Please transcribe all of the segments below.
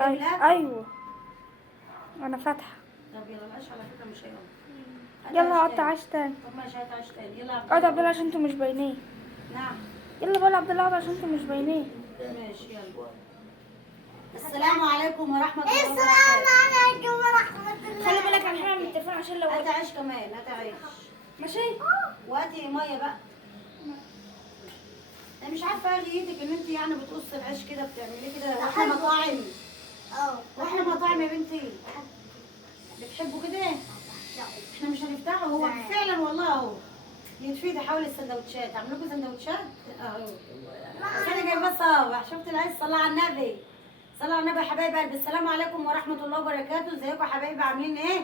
ايوه انا فاتحه. طب يلا العيش على فكره مش هيقوم. يلا قطع عيش تاني. طب ماشي هات عيش تاني. يلا اقعد عبد الله عشان انتوا مش باينين. نعم يلا بقى عبد الله اقعد عشان انتوا مش باينين. ماشي يلا. السلام عليكم ورحمه الله وبركاته. السلام عليكم ورحمة الله. خلي بالك انا هعمل التليفون عشان لو هات عيش كمان هات عيش. ماشي. وهاتي ميه بقى. انا مش عارفه ايه ايدك ان انت يعني بتقصي العيش كده بتعمليه كده واحنا مطاعم. واحنا مطاعم يا بنتي. بتحبوا كده؟ احنا مش هنفتحه هو فعلا والله اهو. يتفيد حول السندوتشات اعمل لكم سندوتشات اهو. بس انا جايبه صابع شفت العيش صلى على النبي. صلى على النبي يا حبايب قلبي. السلام عليكم ورحمه الله وبركاته. ازيكم يا حبايبي عاملين ايه؟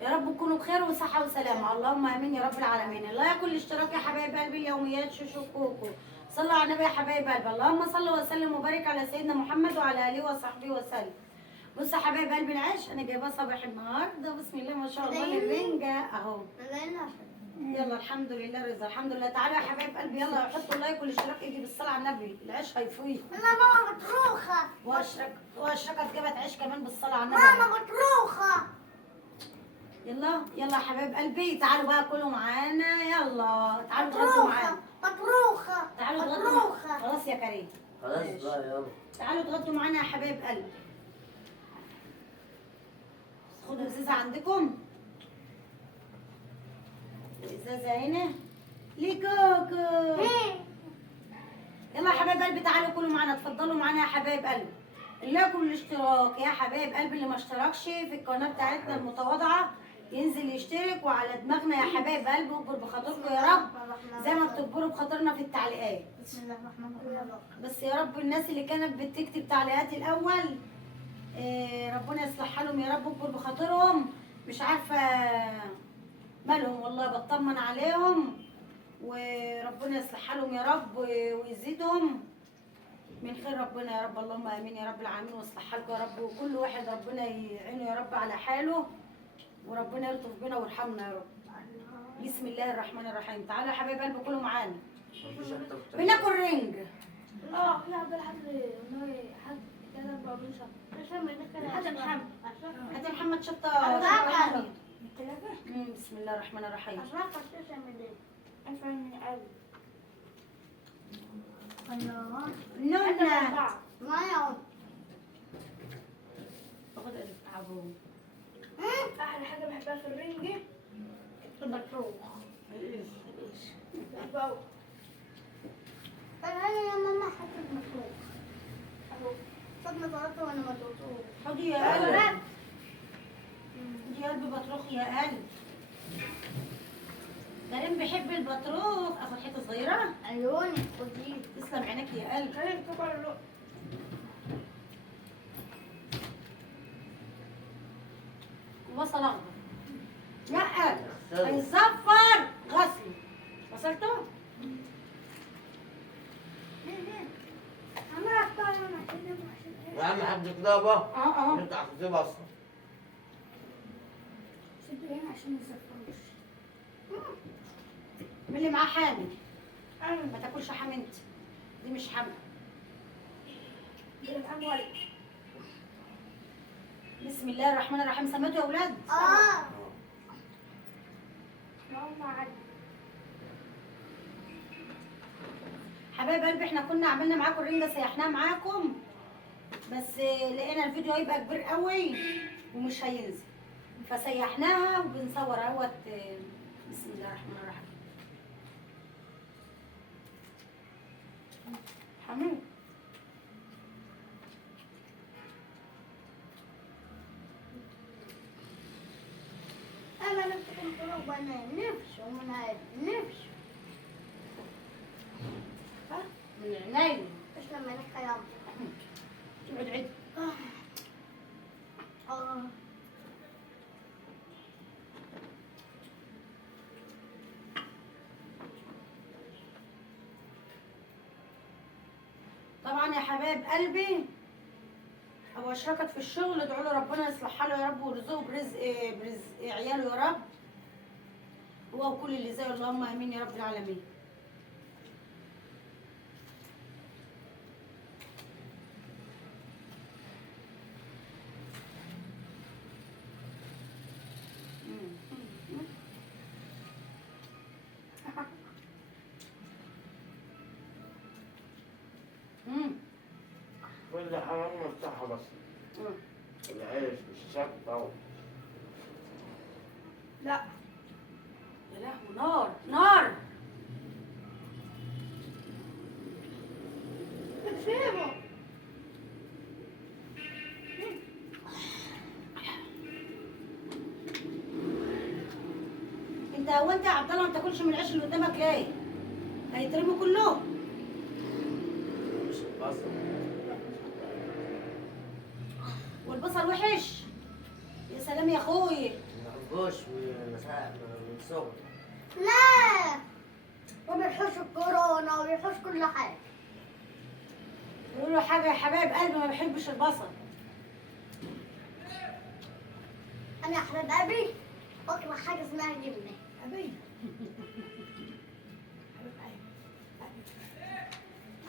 يا رب تكونوا بخير وصحه وسلامه اللهم امين يا رب العالمين. الله ياكل الاشتراك يا حبايب قلبي اليوميات شوشو كوكو. صلوا على النبي يا حبايب قلبي. اللهم صل وسلم وبارك على سيدنا محمد وعلى اله وصحبه وسلم. بصوا يا حبايب قلبي العيش انا جايباه صباح النهارده بسم الله ما شاء الله الرنجه اهو. يلا الحمد لله رضا الحمد لله. تعالوا يا حبايب قلبي يلا حطوا اللايك والاشتراك يجي بالصلاه على النبي. العيش هيفيض. ماما بطروخة. واشركت جابت عيش كمان بالصلاه على النبي. ماما بطروخة. يلا يلا يا حبايب قلبي تعالوا بقى كلوا معانا. يلا تعالوا اتغدوا معانا. بطروخة. تعالوا اتغدوا خلاص يا كريم. خلاص بقى يلا. تعالوا اتغدوا معانا يا حبايب قلبي. خدوا ازازه عندكم. الازازه هنا لكوكو. يلا يا حبايب قلبي تعالوا كلوا معانا. اتفضلوا معانا يا حبايب قلبي. اللي ياكل الاشتراك يا حبايب قلبي اللي ما اشتركش في القناه بتاعتنا المتواضعه ينزل يشترك. وعلى دماغنا يا حبايب قلبي واكبر بخاطركم يا رب زي ما بتكبروا بخاطرنا في التعليقات. بسم الله الرحمن الرحيم. بس يا رب الناس اللي كانت بتكتب تعليقات الاول ربنا يصلح حالهم يا رب واكبر بخاطرهم. مش عارفه مالهم والله بطمن عليهم وربنا يصلح حالهم يا رب ويزيدهم من خير ربنا يا رب اللهم امين يا رب العالمين. واصلح حالكم يا رب وكل واحد ربنا يعينه يا رب على حاله وربنا يلطف بنا ويرحمنا يا رب. بسم الله الرحمن الرحيم. تعالوا يا حبايب قلبي كلوا معانا. بناكل رنج. يا عبد الله حد كده بعمل هات محمد شطه. بسم الله الرحمن الرحيم. نونا ما يعود. باخد الف عبو. احلى حاجه بحبها في الرنجة البطروخ. بحبه أوي. انا يا ماما حطيت مطروخ اهو. صدمة طلعته وانا ما دوقتوش. خدي يا قلب. خدي يا قلبي بطروخ يا قلب. كريم بيحب البطروخ. اخد حته صغيره. عيوني خديه. تسلم عينك يا قلب. كريم تاكل له. وبصل اخضر. لا هيصفر غسله. وصلته؟ يا عم حد كده بقى. اه انت هتكتب اصلا. صدقين عشان ما يصفروش. من اللي معاه حامل. ما تاكلش حامل انت. دي مش حامل. بسم الله الرحمن الرحيم. سمعتوا يا اولاد؟ حبايب قلبي احنا كنا عملنا معاكم الرنجه سيحناها معاكم بس لقينا الفيديو هيبقى كبير قوي ومش هينزل فسيحناها وبنصور اهوت. بسم الله الرحمن الرحيم. حمود انا نفسي مطروخ وانا نفسي ومن نفسي. من عيني. تسلم عينك يا يابا. تقعد عد. طبعا يا حبايب قلبي هو اشركت في الشغل ادعوا له ربنا يصلح حاله يا رب ويرزقه برزق عياله يا رب هو وكل اللي زيه اللهم امين يا رب العالمين. كل حاجة مفتاحة بس. مم. العيش الشطة لا يا لهوي نار نار. سيبه. هو انت يا عبد الله ما تاكلش من العيش اللي قدامك ليه؟ هيترموا كلهم. مش البصل. والبصل وحش. يا سلام يا اخوي. منعرفوش من صغري. لا، ما بيحوش الكورونا وبيحوش كل حاجة. يقولوا حاجه يا حبايب قلبي ما بحبش البصل. أنا يا حبيب قلبي بكره حاجة اسمها جبنة. أبي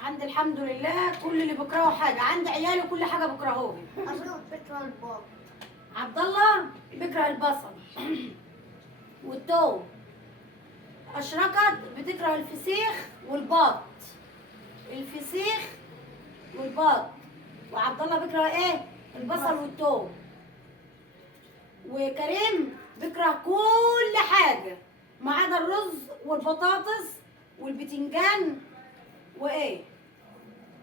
عندي الحمد لله كل اللي بكرهوا حاجه، عندي عيالي كل حاجه بكرهوها. أشرب بكره الباب. عبد الله بيكره البصل والثوم. اشركت بتكره الفسيخ والبط. الفسيخ والبط. وعبد الله بيكره ايه؟ البصل والثوم. وكريم بيكره كل حاجه ما عدا الرز والبطاطس والبتنجان وايه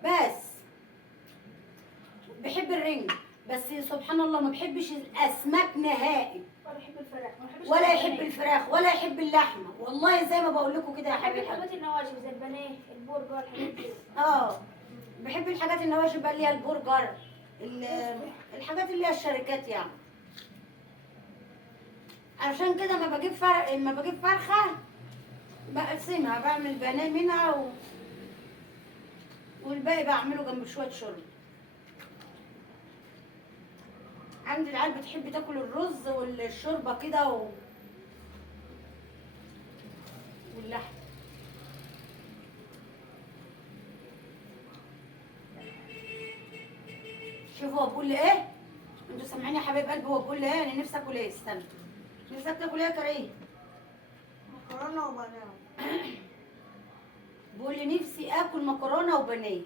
بس. بحب الرنج بس سبحان الله ما بحبش الاسماك نهائي. ولا يحب الفراخ ما بحبش ولا البانيه. يحب الفراخ ولا يحب اللحمه، والله زي ما بقول لكم كده يا بحب حبيبي. الحاجات النواشف زي البانيه البرجر الحاجات دي. اه بحب الحاجات النواشف بقى اللي هي البرجر، الحاجات اللي هي الشركات يعني. عشان كده ما بجيب فرخه بقسمها، بعمل بانيه منها والباقي بعمله جنب شويه شرب. عندي العيال بتحب تاكل الرز والشوربه كده واللحم. شوفوا هو بيقول لي ايه؟ انتوا سامعين يا حبايب قلبي هو بيقول لي ايه؟ انا نفسي اكل ايه؟ استنى. نفسك تاكل ايه يا كريم؟ مكرونة وبنات. بيقول لي نفسي اكل مكرونه وبانيه.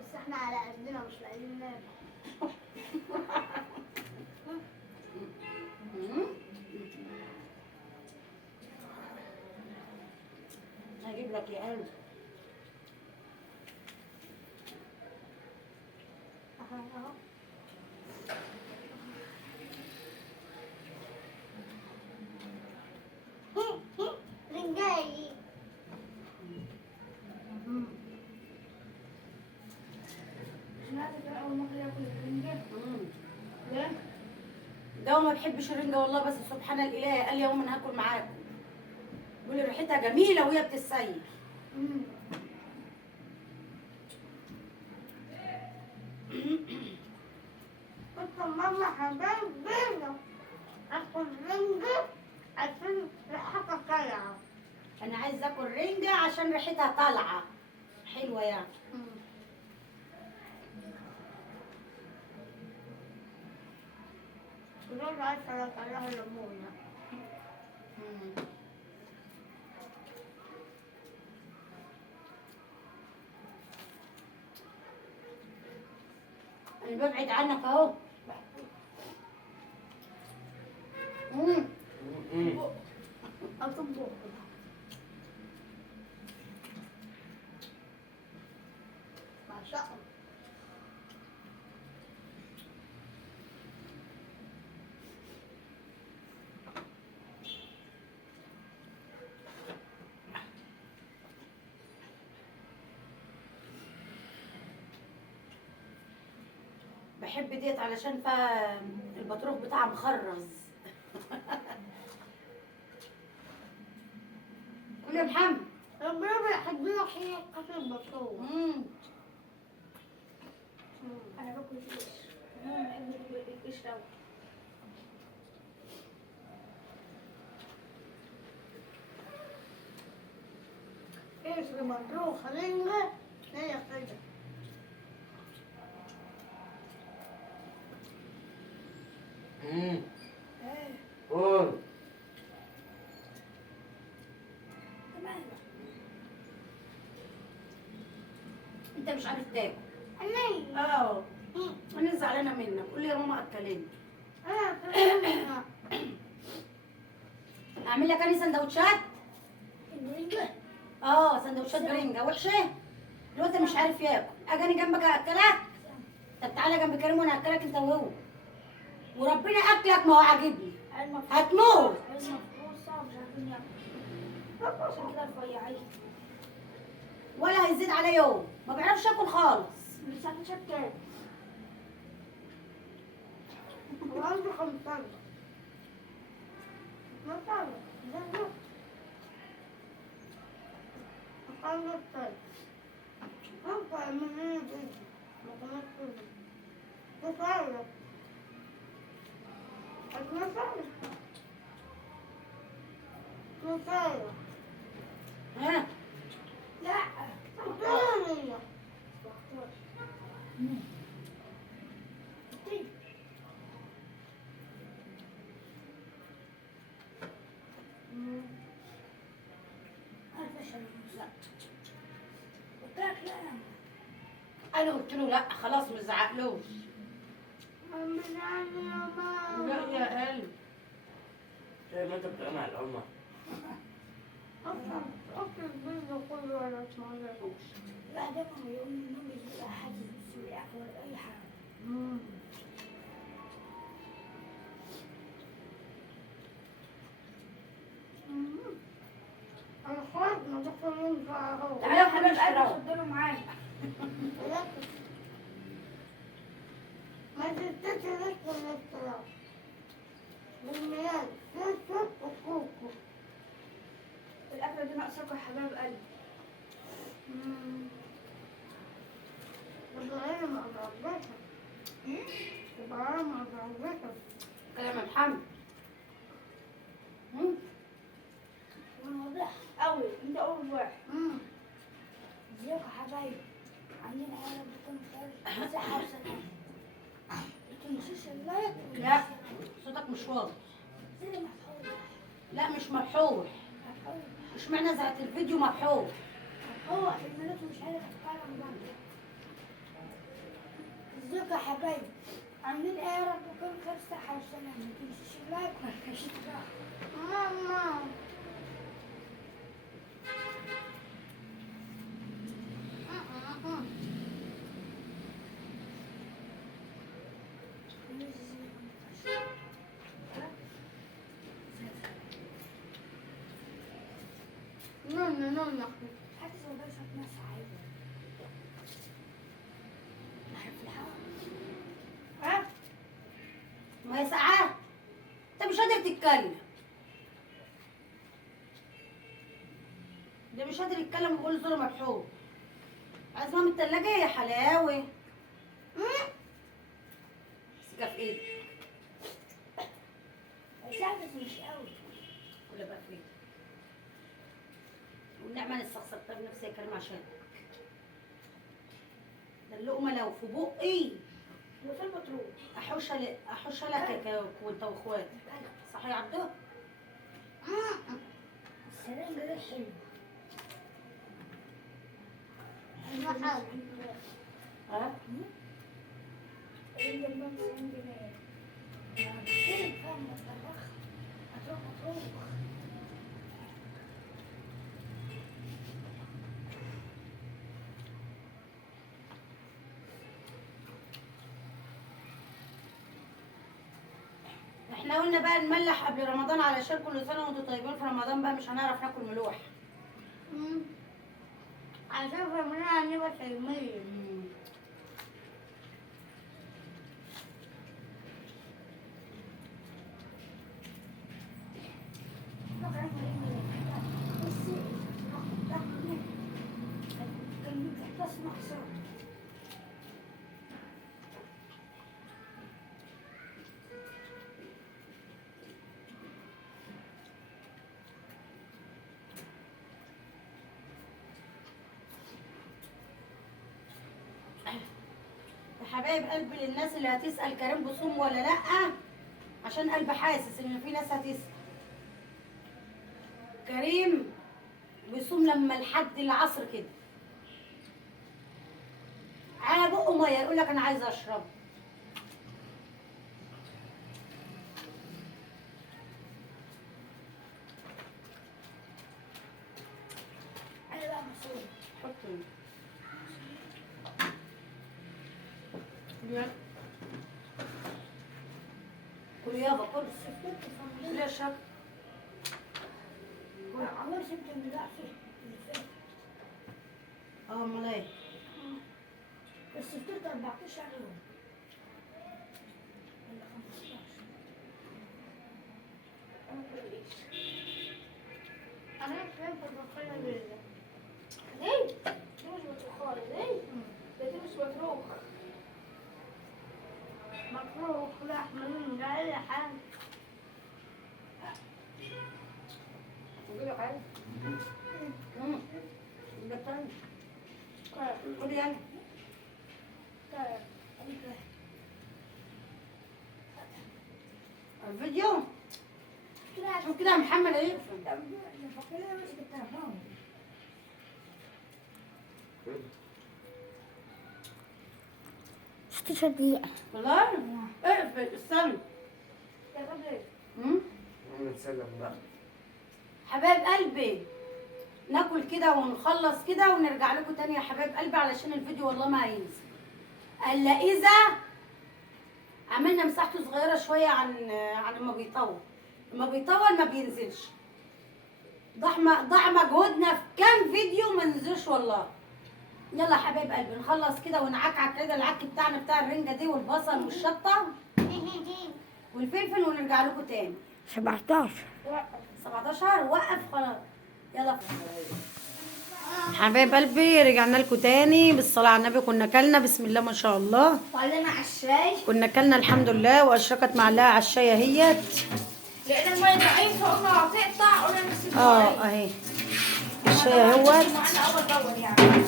بس احنا على قدنا مش لاقيين ناكل. هجيب لك يا قلبي. اهو. رنجاي. مش عارفة أول مرة ياكل الرنجة. ليه؟ ده ما بحبش الرنجة والله، بس سبحان الإله قال يوما هاكل معاكم. بيقول لي ريحتها جميلة وهي بتتسيح. قلت ماما حبايبي اكل رنجة عشان ريحتها طالعة. أنا عايزة آكل رنجة عشان ريحتها طالعة حلوة يعني. دول عايزة لك عليها ليمونة. أنا ببعد عنك أهو. اطبخ. ما شاء الله. بحب ديت علشان فيها البطروخ بتاعها مخرز. قول يا محمد. ربنا بيحبنا حين قتل البطول. أنا باكل القش. أنا بحب القش أوي. ايش المطروح رنجة هي كده. قول. انت مش عارف تاكل. أنا اه انا زعلانه منك، قول لي يا ماما اكلني. أنا اعمل لك انا سندوتشات. الرنجة اه سندوتشات برنجه وحشه. لو انت مش عارف ياكل اجي انا جنبك اكلك. طب تعالى جنب كريم وانا هاكلك انت وهو. وربنا اكلك ما هو عاجبني. هتموت. المفروض صعب مش عارفين ياكلوا عشان كده رفيعين. ولا هيزيد عليه يوم، ما بيعرفش ياكل خالص. مش عارفين شكل. وعنده 15 ما تعرف ده خلص طيب أنت من هنا تيجي ما تمثل تصرف تصرف تصرف ها لا. تصرف انا قلت له لا خلاص ما زعقلوش. لا يا قلبي. زي ما انت بتعمل على الأمة. أصل البيضة كله ولا اسمعلوش لا ده ما يقوم من النوم يجيب حاجة يسوي ياكل ولا أي حاجة. أنا خلاص ما تخلوني بقى هو تعالى يا حبيب قلبي اتفضلوا معايا. ما تنساش رزق الاختراع بالمياه سلسل وكوكو الأكلة دي ناقصاكوا يا حبايب قلبي. وصغيرة مع بعضها صغيرة مع بعضها كلام يا محمد. واضح قوي انت اول واحد. ازيكم يا حبايبي؟ عندنا عيله بتكون خير صحه وسلامه. ما تنسوش اللايك لا صوتك مش واضح. زي محفوظ. لا مش مبحوح. مش معنى ذات الفيديو مبحوح. هو في الملف مش عارف اتكلم برضه. ازيكم يا حبايبي؟ عاملين ايه يا رب يكون خير صحه وسلامه. ما تنسوش اللايك وما تنسوش ماما نونا نونا حاجة زي ده شوية ناس عايزة. نحب الهوا. ها؟ ما هي ساعات انت مش قادر تتكلم. ده مش قادر يتكلم ويقول زوره مبحوح. عايز ماما التلاجة يا حلاوة. مسكها في ايدك. هيساعد بس مش قوي. ولا بقى في ايدك. والنعمة نستخسرتها بنفسي يا كريم عشان ده اللقمة لو في بقي وفين بتروح؟ احوش لك وانت واخواتك. صح يا عبدو؟ السرنجة دي حلوة. محل ها؟ السرنجة اللي بنت عندنا كيف فاهم مطبخ؟ هتروح. احنا قلنا بقى نملح قبل رمضان علشان كل سنة وانتم طيبين. في رمضان بقى مش هنعرف ناكل ملوح. عشان فهمنا هنبقى سلمية تسمع صوت. يا حبايب قلبي للناس اللي هتسأل كريم بصوم ولا لأ، عشان قلبي حاسس ان في ناس هتسأل. كريم بيصوم لما لحد العصر كده. على بقه ميه يقول لك انا عايز اشرب. انا بقى مسؤول. حطي يلا كل يابا كل كل يا شاب. عمر سبت من ضعفي اللي فات. امال ايه؟ بس فطرت 14 يوم ولا 15. انا كويس. انا فهمت البطاريه ليه. ليه؟ دي مش بطروخة ليه؟ ده دي مش بطروخ. مطروح لحمه من اي حاجه. نجيب لك عادي. ده تاني. خد يلا. الفيديو شوف كده يا محمد ايه؟ فاكرها ماسك التليفون. 16 دقيقة. والله؟ اقفل استنى. يا غبي. نتسلم بقى. حبايب قلبي ناكل كده ونخلص كده ونرجع لكم تاني يا حبايب قلبي علشان الفيديو والله ما هينزل الا اذا عملنا مساحته صغيره شويه عن ما بيطول. لما بيطول ما بينزلش. ضع مجهودنا في كام فيديو ما ننزلش والله. يلا يا حبايب قلبي نخلص كده ونعكعك كده العك بتاعنا بتاع الرنجه دي والبصل والشطه والفلفل ونرجع لكم تاني. 17. 17 وقف خلاص. يلا حبايب قلبي رجعنا لكم تاني بالصلاه على النبي. كنا كلنا بسم الله ما شاء الله. وعلينا على الشاي. كنا كلنا الحمد لله واشركت معلقه على الشاي اهيت. لقينا المية ضعيفة قلنا هتقطع قلنا نسيب المية. اهي الشاي اهوت معانا أول بأول يعني.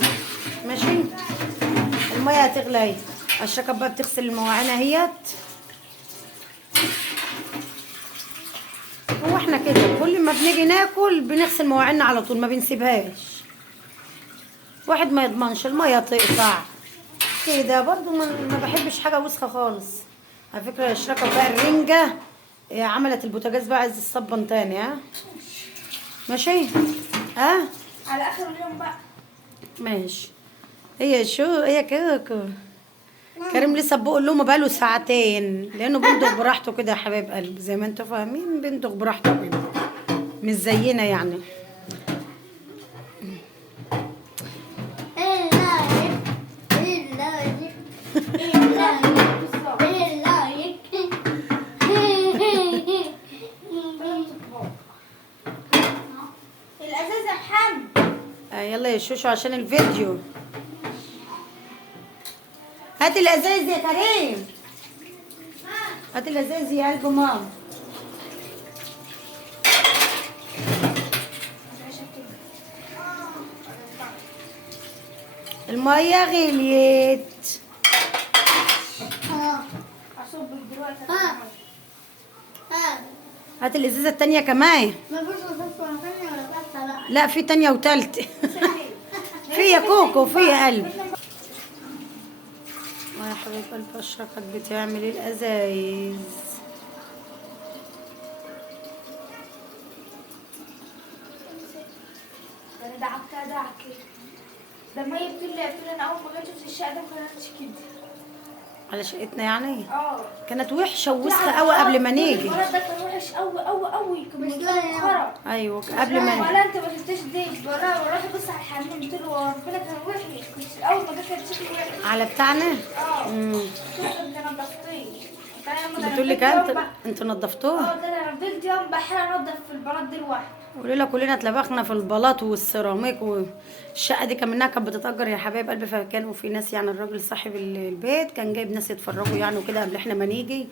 ماشي. الميه هتغلي اهي. اشركت بقى بتغسل المواعين اهيت. هو احنا كده كل ما بنيجي ناكل بنغسل مواعيننا على طول ما بنسيبهاش. واحد ما يضمنش الميه تقطع كده برضو. ما بحبش حاجه وسخه خالص. على فكره اشركت بقى الرنجه عملت البوتاجاز بقى عايز الصبن تاني. ها ماشي. ها على آخر اليوم بقى. ماشي. هي كوكو كريم لسه بقول له بقاله ساعتين لانه بيندغ براحته كده يا حبايب قلبي زي ما انتوا فاهمين بيندغ براحته كده مش زينا يعني. الأزاز يا محمد. يلا يا شوشو عشان الفيديو. هات الازاز يا كريم. هات الازاز يا قلب ماما. الميه غليت. أصب دلوقتي. هات الازازه التانيه كمان. ما فيش غصب ولا ثانيه ولا ثالثه لا. لا في تانيه وتالته. في يا كوكو في يا قلب. يا حبيب قلبي اشركت بتعمل الازايز. أنا دعكتها دعكة. ده المية بتلعب كده. أنا أول ما جيت في الشقة ده ما كانتش كده. على شقتنا يعني اه. كانت وحشه ووسخه قوي قبل ما نيجي. المرض ده كان وحش قوي قوي قوي. كان مش مسخرة. ايوه قبل ما ولا انت ما شفتش دي وراح بص على الحمام قلت له ربنا كان وحش. كنت اول ما جت كانت شكلي وحش. على بتاعنا. انت نضفتيه. بتقول لي انتوا نضفتوه. ده انا فضلت يوم بحاول انضف في البلاط دي لوحدي. قولي لها كلنا اتلبخنا في البلاط والسيراميك والشقه دي كمان كانت بتتاجر يا حبايب قلبي. فكانوا في ناس يعني الراجل صاحب البيت كان جايب ناس يتفرجوا يعني وكده قبل احنا ما نيجي.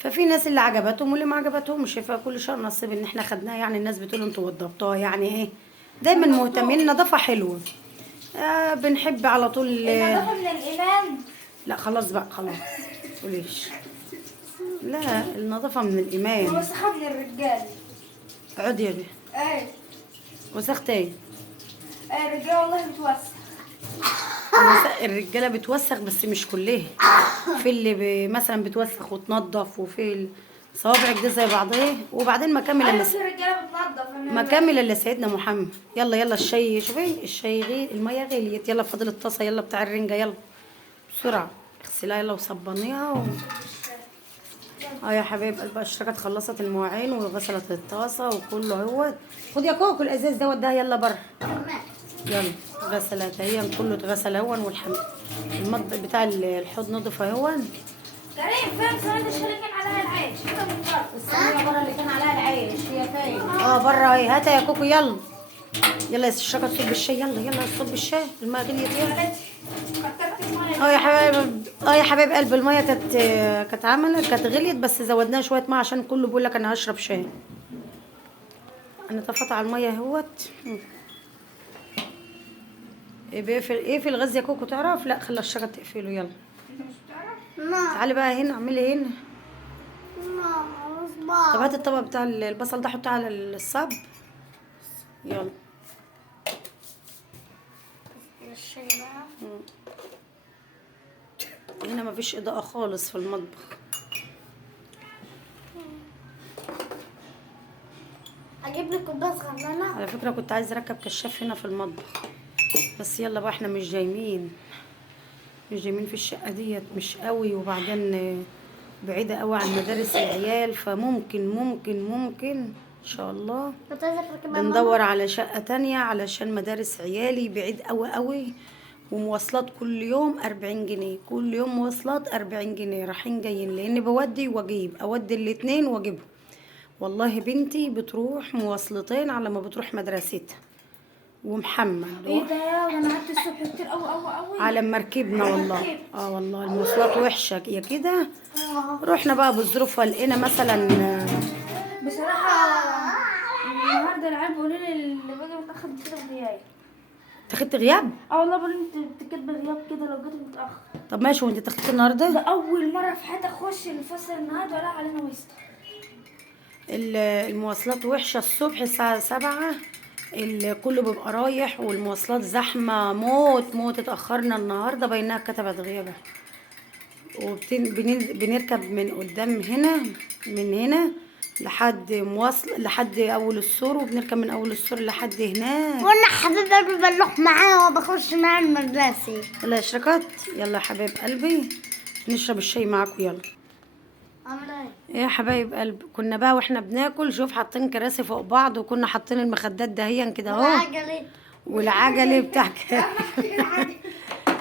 ففي ناس اللي عجبتهم واللي ما عجبتهمش. فكل شهر نصيب ان احنا خدناها يعني. الناس بتقول انتوا وضبطوها يعني ايه دايما مهتمين. النظافه حلوه. بنحب على طول. النظافه من الايمان. لا خلاص بقى خلاص تقوليش. لا النظافه من الايمان. وسخت للرجال. اقعدي يا بيه. ايه وسخت ايه؟ الرجال والله بتوسخ. الرجاله بتوسخ بس مش كلها، في اللي مثلا بتوسخ وتنظف، وفي صوابعك دي زي بعضها. وبعدين ما كمل ايوه الا في رجاله بتنضف. ما كمل الا سيدنا محمد. يلا يلا الشاي، شوفي الشاي غلي، الميه غليت، يلا فاضل الطاسه يلا بتاع الرنجه، يلا بسرعه اغسليها يلا وصبنيها يا حبايب قلب اشركت، خلصت المواعين وغسلت الطاسه وكله اهوت. خد يا كوكو الازاز دوت ده يلا بره. يلا غسلت هي كله اتغسل اهون، والحمد المطبخ بتاع الحوض نضف اهون. كريم فين سندوتش اللي كان عليها العيش كده من بره؟ الصينيه بره اللي كان عليها العيش هي فين؟ بره اهي، هاتها يا كوكو يلا. يلا يا شركة صب الشاي، يلا يلا صب الشاي، الماء غليت يلا. يا حبايب يا حبايب قلب، الميه كانت عملت كانت غليت، بس زودناها شويه ماء عشان كله بيقول لك انا هشرب شاي. انا طفت على الميه اهوت. ايه في الغاز يا كوكو تعرف؟ لا خلي الشركة تقفله يلا. تعالي بقى هنا اعملي هنا. طب هات الطبق بتاع البصل ده حطه على الصب. يلا هنا مفيش اضاءة خالص في المطبخ. اجيب لك كوبايه صغننه. على فكرة كنت عايزة اركب كشاف هنا في المطبخ، بس يلا بقى احنا مش جايين في الشقة ديت مش قوي، وبعدين بعيدة قوي عن مدارس العيال، فممكن ان شاء الله كنت عايزه اركبها بندور على شقة تانية علشان مدارس عيالي بعيد قوي، ومواصلات كل يوم 40 جنيه، كل يوم مواصلات 40 جنيه رايحين جايين، لان بودي واجيب، اودي الاتنين واجيبهم. والله بنتي بتروح مواصلتين على ما بتروح مدرستها، ومحمد ايه ده يا انا قعدت الصبح كتير قوي على مركبنا والله. والله المواصلات وحشه يا كده. رحنا بقى بالظروف، لقينا مثلا بصراحه النهارده العيال بيقولوا لي اللي باجي متاخر كده غياب. تاخدت غياب؟ والله بيقولوا لي انت بتكتب غياب كده لو جيت متاخر. طب ماشي، وانت تاخدت النهارده؟ ده اول مره في حياتي اخش الفصل النهارده ولا علينا وسط. المواصلات وحشه الصبح الساعه 7، كله بيبقى رايح، والمواصلات زحمه موت. اتاخرنا النهارده بينها كتبت غيابها، بنركب من قدام هنا، من هنا لحد اول السور، وبنركب من اول السور لحد هناك. وانا حبيب قلبي بروح معاه وبخش معاه المدرسه. يلا يا شركات، يلا يا حبايب قلبي نشرب الشاي معاكم يلا. عامله ايه؟ يا حبايب قلبي، كنا بقى واحنا بناكل شوف حاطين كراسي فوق بعض، وكنا حاطين المخدات دهيا كده اهو، والعجله بتاعك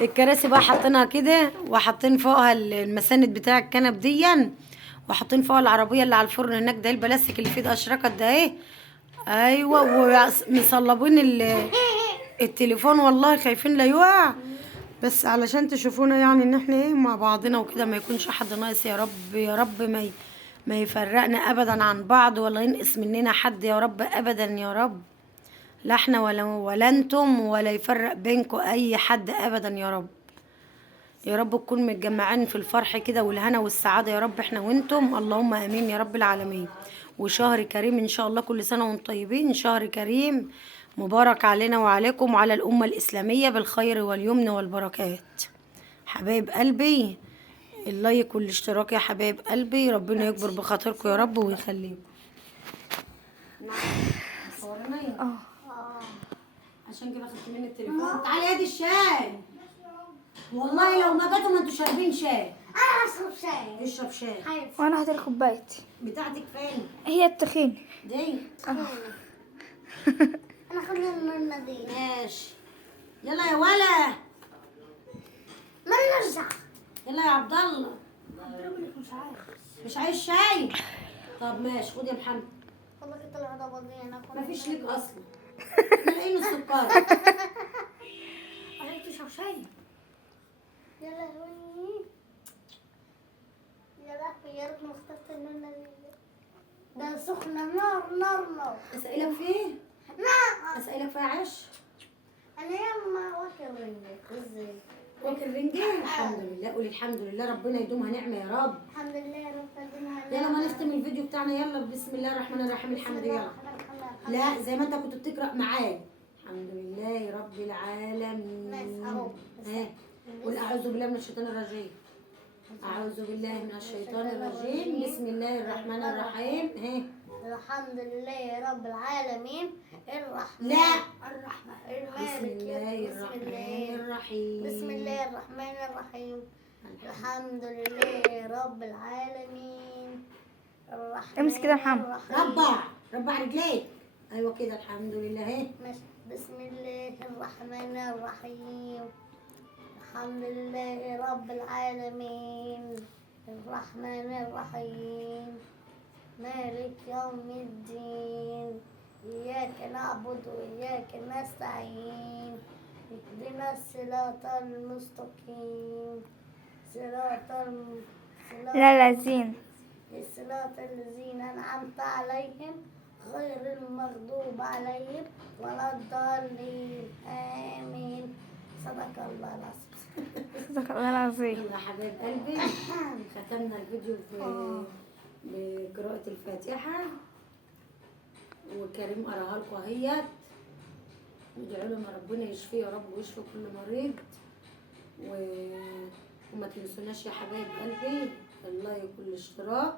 الكراسي بقى حاطينها كده، وحاطين فوقها المساند بتاع الكنب ديا، وحاطين فوقها العربيه اللي على الفرن هناك ده، البلاستيك اللي فيه ده اشركت ده ايه. ايوه، ومصلبين التليفون، والله خايفين لا يقع، بس علشان تشوفونا يعني ان احنا ايه مع بعضنا وكده، ما يكونش حد ناقص يا رب. يا رب ما يفرقنا ابدا عن بعض، ولا ينقص مننا حد يا رب ابدا يا رب، لا احنا ولا انتم، ولا يفرق بينكم اي حد ابدا يا رب. يا رب نكون متجمعين في الفرح كده والهنا والسعاده يا رب احنا وانتم، اللهم امين يا رب العالمين. وشهر كريم ان شاء الله، كل سنه وانتم طيبين، شهر كريم مبارك علينا وعليكم وعلى الامه الاسلاميه بالخير واليمن والبركات. حبايب قلبي اللايك والاشتراك يا حبايب قلبي، ربنا يكبر بخاطركم يا رب ويخليكم. عشان كده خدت مني التليفون. تعالي يا دي الشاي، والله لو ما جاتوا ما انتوا شاربين شاي. انا اشرب شاي. اشرب شاي. وانا هات الكوبايه بتاعتك فين؟ هي التخين دي انا خلي المرمى دي. ماشي. يلا يا ولا، ما نرجع. يلا يا عبد الله. مش عايز شاي؟ طب ماشي، خد يا محمد. والله كنت العضة بضينا. مفيش ليك اصلا. ملاقين السكر. عايز تشرب شاي؟ يا لهوي يا لهوي، يا ريت ما اخترت المرمى دي. ده سخنة نار. اسألك فيه؟ نار. اسألك فيه عيش؟ انا ياما واكل رنجة. ازاي؟ واكل رنجة؟ الحمد لله، قولي الحمد لله، ربنا يدومها نعمة يا رب. الحمد لله يا رب. يلا ما نختم الفيديو بتاعنا، يلا بسم الله الرحمن الرحيم. الحمد لله. لا زي ما انت كنت بتقرأ معايا. الحمد لله رب العالمين. قول أعوذ بالله من الشيطان الرجيم. أعوذ بالله من الشيطان الرجيم. بسم الله الرحمن الرحيم. الحمد لله رب العالمين الرحمن لا. الرحمن بسم الله الرحمن الرحيم. بسم الله الرحمن الرحيم. الحمد لله رب العالمين الرحمن امسك كده يا محمد. ربع رجليك. ايوه كده الحمد لله. بسم الله الرحمن الرحيم. الحمد لله رب العالمين الرحمن الرحيم مالك يوم الدين إياك نعبد وإياك نستعين اهدنا الصراط المستقيم صراط الذين أنعمت عليهم غير المغضوب عليهم ولا الضالين آمين. صدق الله العظيم. صدق الله العظيم. يا حبايب قلبي ختمنا الفيديو بقراءة الفاتحة، وكريم قراها لكم اهيت. ادعوا لهم ربنا يشفيه يا رب ويشفي كل مريض. وما تنسوناش يا حبايب قلبي اللايك والاشتراك